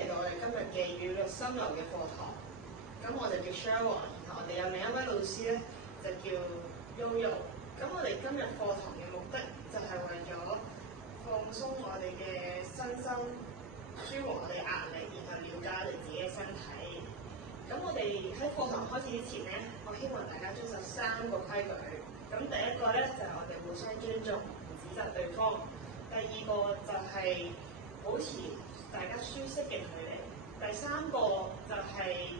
嚟到我哋今日嘅語律心流嘅課堂。咁我就叫 Sharon，然後我哋有另一位老師咧就叫 Yoyo。咁我哋今日課堂嘅目的就係為咗放鬆我哋嘅身心，舒緩我哋壓力，然後了解我哋自己嘅身體。咁我哋喺課堂開始之前咧，我希望大家遵守3個規矩。咁第一個咧就係我哋互相尊重，唔指責對方。第二個就係保持大家舒適嘅距離。第3個就係、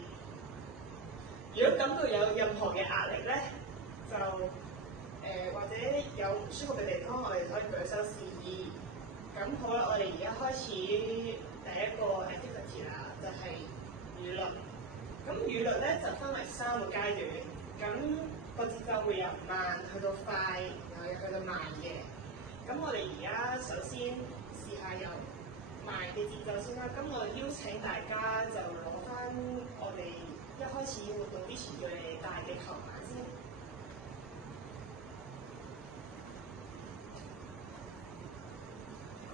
如果感到有任何嘅壓力咧，就或者有唔舒服嘅地方，我哋可以舉手示意。咁好啦，我哋而家開始第一個 activity 啦，就係語律。咁語律咧就分為3個階段，咁個節奏會由慢去到快，然後又去到慢嘅。咁我哋而家首先試下由慢嘅節奏先啦。咁我邀請大家就攞翻我哋一開始活動之前叫你哋帶嘅球碼先。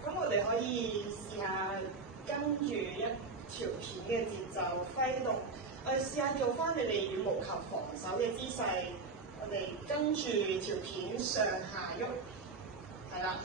咁我哋可以試下跟住一條片嘅節奏揮動。我哋試下做翻你哋羽毛球防守嘅姿勢。我哋跟住條片上下喐，係啦。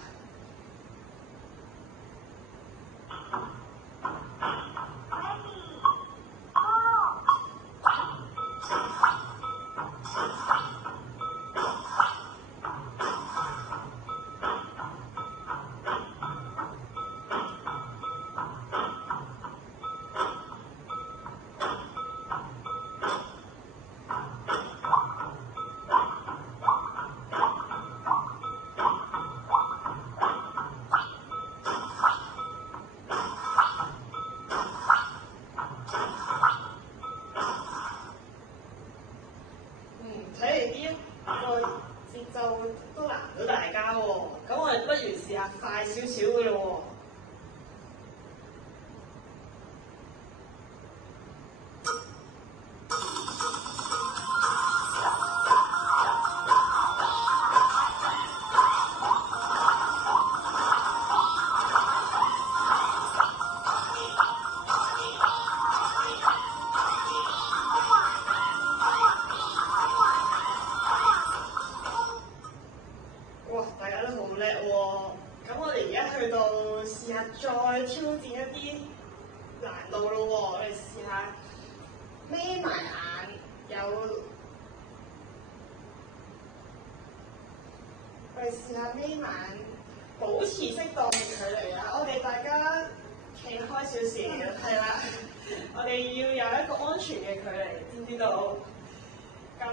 睇嚟呢一個節奏都難到大家喎，咁我哋不如試下快少少嘅咯喎。哇！大家都好叻喎，咁我哋而家去到試下再挑戰一啲難度咯喎，我哋試下眯埋眼，我哋試下眯埋眼，保持適當嘅距離啊！我哋大家企開少少，係啦，我哋要有一個安全嘅距離，知唔知道？咁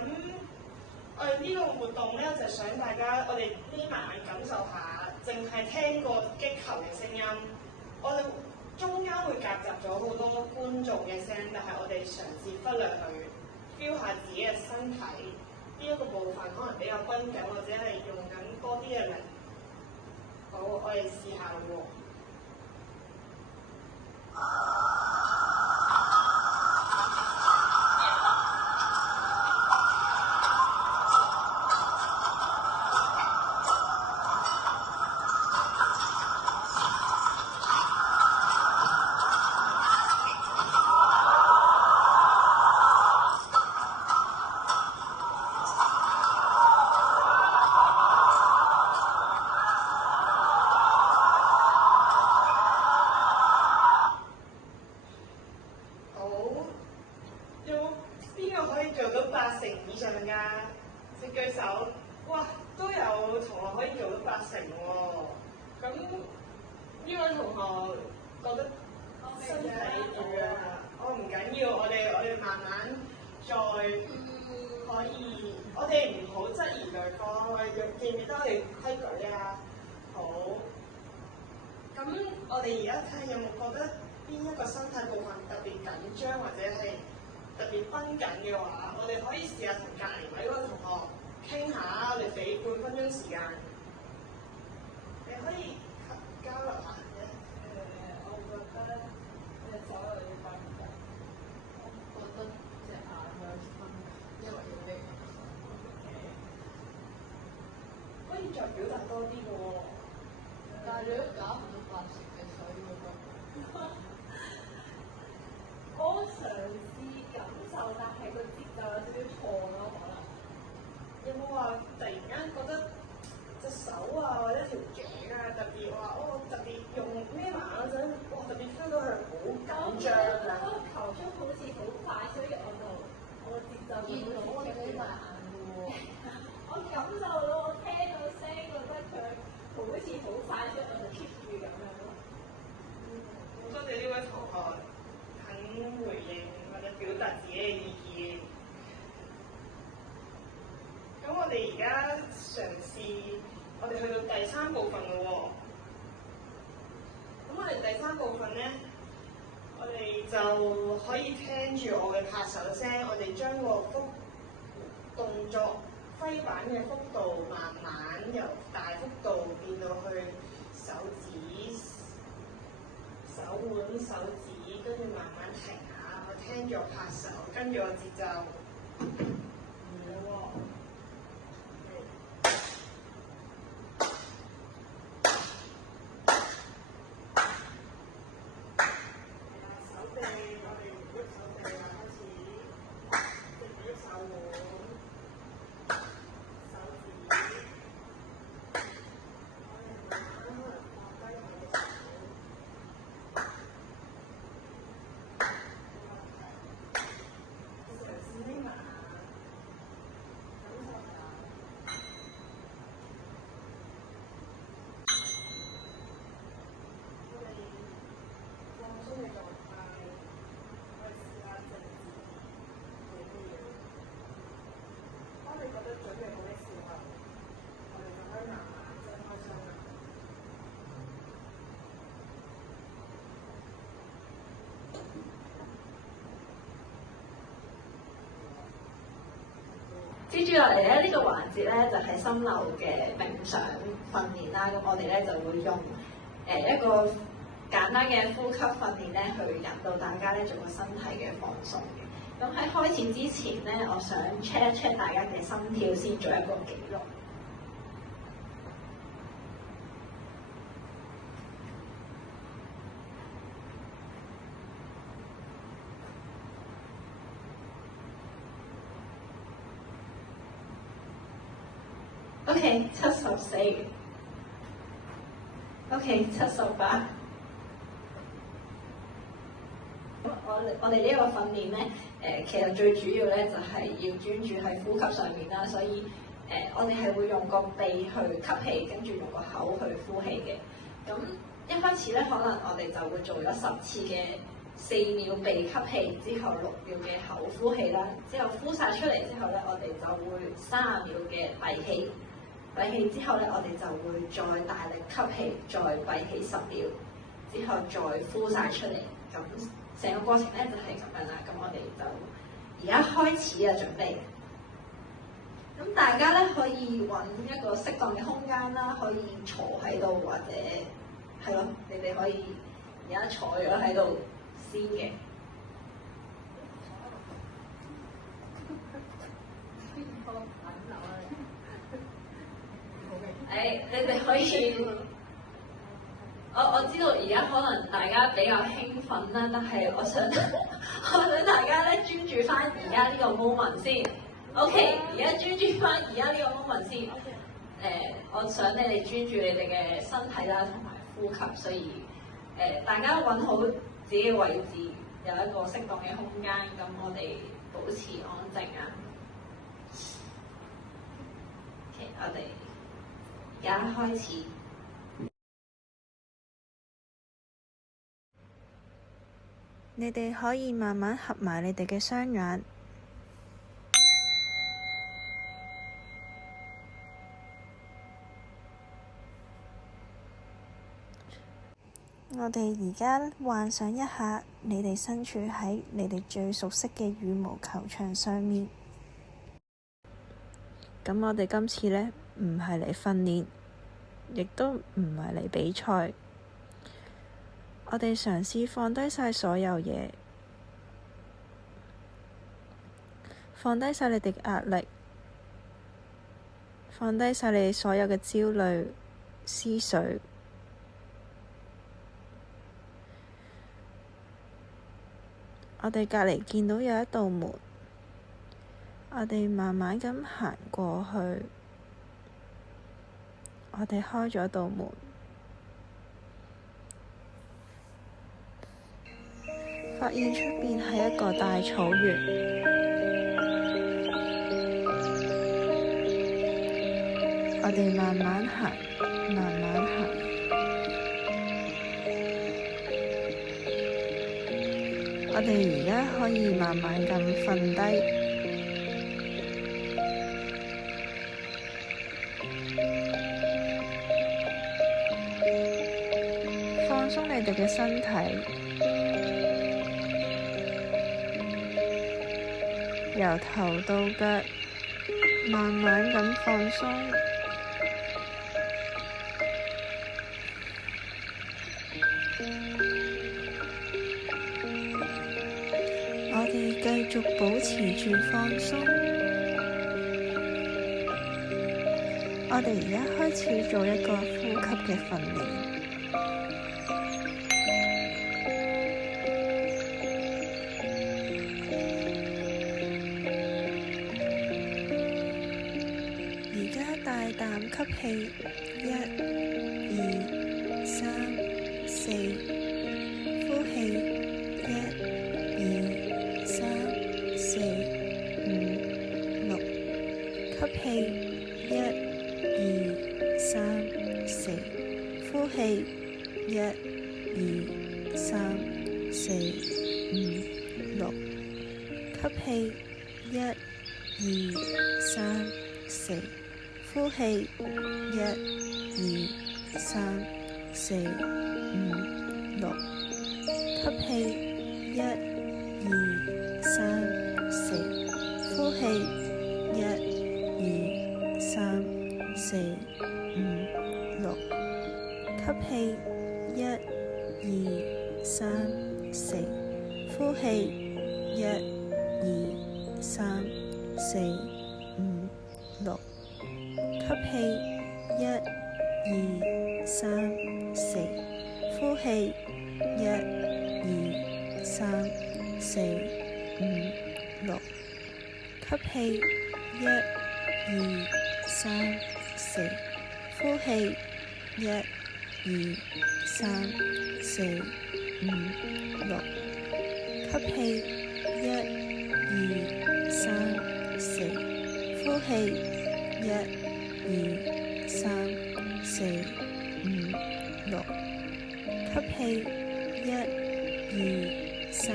我哋呢個活動咧，就係想大家我哋眯埋眼感受下，淨係聽個擊球嘅聲音。我哋中間會夾雜咗好多觀眾嘅聲，但係我哋嘗試忽略佢 ，feel 下自己嘅身體呢一個部分可能比較繃緊，或者係用緊多啲嘅力。好，我哋試下喎。邊個可以做到80以上㗎？請舉手。哇，都有同學可以做到80喎。咁呢位同學覺得身體點樣啊？唔緊要，我哋慢慢再可以，我哋唔好質疑對方。我哋記唔記得我哋規矩啊？好。咁我哋而家睇下有冇覺得邊一個身體部分特別緊張或者係特別繃緊嘅話，我哋可以試下同隔離位嗰個同學傾下，我哋俾半分鐘時間，你可以交流下嘅。我覺得隻手有啲繃緊，我覺得隻眼有啲繃緊，因為要眯。可以再表達多啲嘅喎。但係如果搞唔到80嘅，所以我覺得。我嘗試感受，但係個節奏有少少錯咯，可能。有冇話突然間覺得隻手啊或者條頸啊特別話特別用孭埋嗰陣，特別 feel 到佢好緊張啊！嗰個球速好似好快，所以我個節奏見到我眯埋眼嘅喎。我感受到，我聽到聲，覺得佢好似好快，所以我就 keep 住咁樣咯。好多謝呢位同學肯回應或者表達自己嘅意見。咁我哋而家嘗試，我哋去到第三部分咯喎。咁我哋第三部分咧，我哋就可以聽住我嘅拍手聲，我哋將個動作揮板嘅幅度慢慢由大幅度變到去手指、手腕、手指，跟住慢慢停下。我聽住我拍手，跟住我節奏。接住落嚟咧，呢個環節咧就係心流嘅冥想訓練啦。咁我哋咧就會用一個簡單嘅呼吸訓練咧，去引導大家咧做個身體嘅放鬆嘅。咁喺開始之前咧，我想 check 一 check 大家嘅心跳先，做一個記錄。OK， 74。OK， 78。我哋呢個訓練咧，其實最主要咧就係要專注喺呼吸上面啦，所以我哋係會用個鼻去吸氣，跟住用個口去呼氣嘅。咁一開始咧，可能我哋就會做咗10次嘅4秒鼻吸氣，之後6秒嘅口呼氣啦，之後呼晒出嚟之後咧，我哋就會30秒嘅閉氣。閉氣之後咧，我哋就會再大力吸氣，再閉氣10秒，之後再呼晒出嚟。咁成個過程咧就係咁樣啦。咁我哋就而家開始啊，準備。咁大家咧可以揾一個適當嘅空間啦，可以坐喺度或者係咯，你哋可以而家坐咗喺度先嘅。你哋可以，我知道而家可能大家比較興奮啦，但係我想大家咧專注翻而家呢個 moment 先。OK， 而家專注翻而家呢個 moment 先。我想你哋專注你哋嘅身體啦，同埋呼吸，所以大家揾好自己嘅位置，有一個適當嘅空間，咁我哋保持安靜啊。OK， 我哋而家開始。你哋可以慢慢合埋你哋嘅雙眼。我哋而家幻想一下，你哋身處喺你哋最熟悉嘅羽毛球場上面。咁我哋今次呢，唔係嚟訓練，亦都唔係嚟比賽。我哋嘗試放低晒所有嘢，放低晒你哋嘅壓力，放低晒你哋所有嘅焦慮、思緒。我我哋隔離見到有一道門，我哋慢慢咁行過去，我哋開咗道門，發現出邊係一個大草原。我哋慢慢行，慢慢行。我哋而家可以慢慢咁瞓低，放鬆你哋嘅身體，由頭到腳慢慢咁放鬆。我哋繼續保持住放鬆。我哋而家開始做一個呼吸嘅訓練。而家大啖吸氣，1、2、3、4，呼氣，1、2、3、4、5、6，吸氣，1、2、3、4，呼氣，1、2、3、4、5、6，吸氣，1、2、3、4，呼氣，1、2、3、4、5、6，吸氣，1、2、3、4，呼氣，1、2、3、4、5、6，吸氣，1、2、3、4，呼氣，1、2、3、4、5、6，吸氣，1、2、3、4，呼氣，1、2、3、4、5、6，吸氣，1、2、3、4，呼氣，1、2、3、4、5、6，吸氣，1、2、3、4，呼氣，1、2、3、4、5、6，吸氣，1、2、3、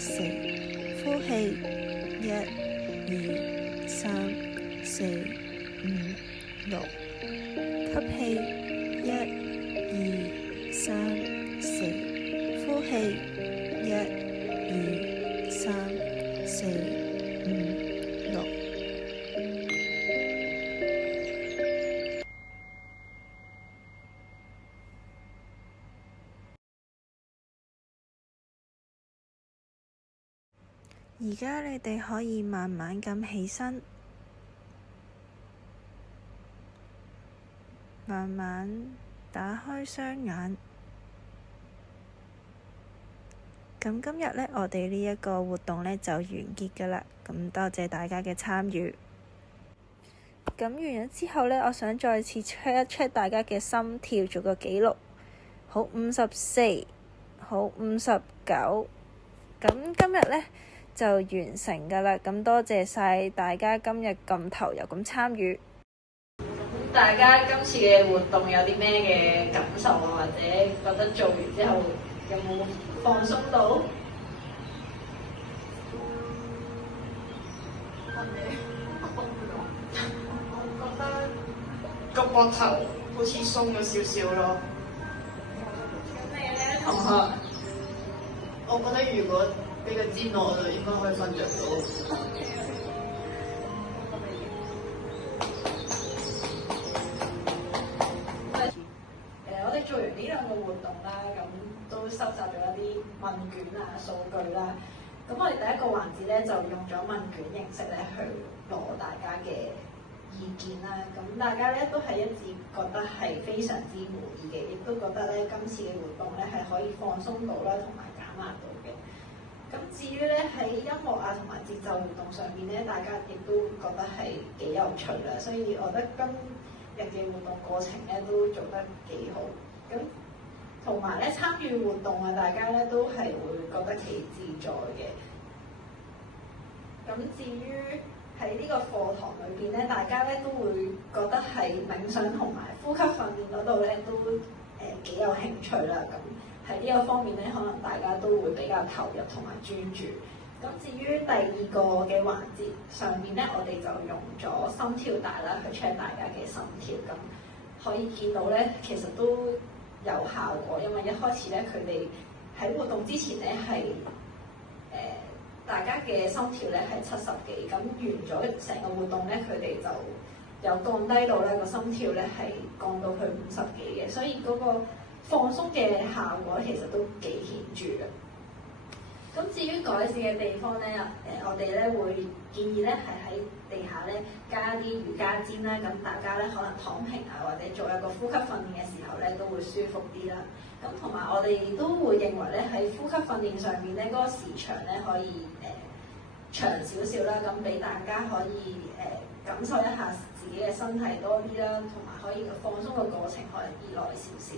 4，呼氣，1、2、3、4、5、6，吸氣，1、2、3、4，呼氣，1、2、3、4、5、6。而家你哋可以慢慢咁起身，慢慢打開雙眼。咁今日呢，我哋呢一個活動呢就完結㗎喇。咁多謝大家嘅參與。咁完咗之後呢，我想再次 check 一 check 大家嘅心跳，做個記錄。好，54，好，59。咁今日呢就完成㗎喇。咁多謝晒大家今日咁投入咁參與。大家今次嘅活動有啲咩嘅感受啊？或者覺得做完之後有冇放鬆到？我覺得個膊頭好似鬆咗少少咯。咩咧，同學？我覺得如果俾個煎我就應該可以瞓着到。我哋做完呢兩個活動啦，咁都收集咗一啲問卷啊、數據啦。咁我哋第一個環節咧就用咗問卷形式咧去攞大家嘅意見啦。咁大家咧都係一致覺得係非常之滿意嘅，亦都覺得咧今次嘅活動咧係可以放鬆到啦，同埋減壓到嘅。咁至於咧喺音樂啊同埋節奏活動上面咧，大家亦都覺得係幾有趣啦，所以我覺得今日嘅活動過程咧都做得幾好。咁同埋咧參與活動啊，大家咧都係會覺得幾自在嘅。咁至於喺呢個課堂裏邊咧，大家咧都會覺得係冥想同埋呼吸訓練嗰度咧都幾有興趣啦。咁喺呢個方面咧，可能大家都會比較投入同埋專注。咁至於第二個嘅環節上面咧，我哋就用咗心跳帶啦去 check 大家嘅心跳。咁可以見到咧，其實都有效果，因為一開始咧佢哋喺活動之前咧係大家嘅心跳咧係70幾，咁完咗成個活動咧，佢哋就有降低到咧個心跳咧係降到去50幾嘅，所以嗰個放鬆嘅效果其實都幾顯著嘅。咁至於改善嘅地方咧，我哋咧會建議咧係喺地下咧加啲瑜伽墊啦，咁大家咧可能躺平啊，或者做一個呼吸訓練嘅時候咧都會舒服啲啦。咁同埋我哋都會認為咧喺呼吸訓練上面咧嗰個時長咧可以長少少啦，咁俾大家可以感受一下自己嘅身體多啲啦，同埋可以放鬆嘅過程可以耐少少。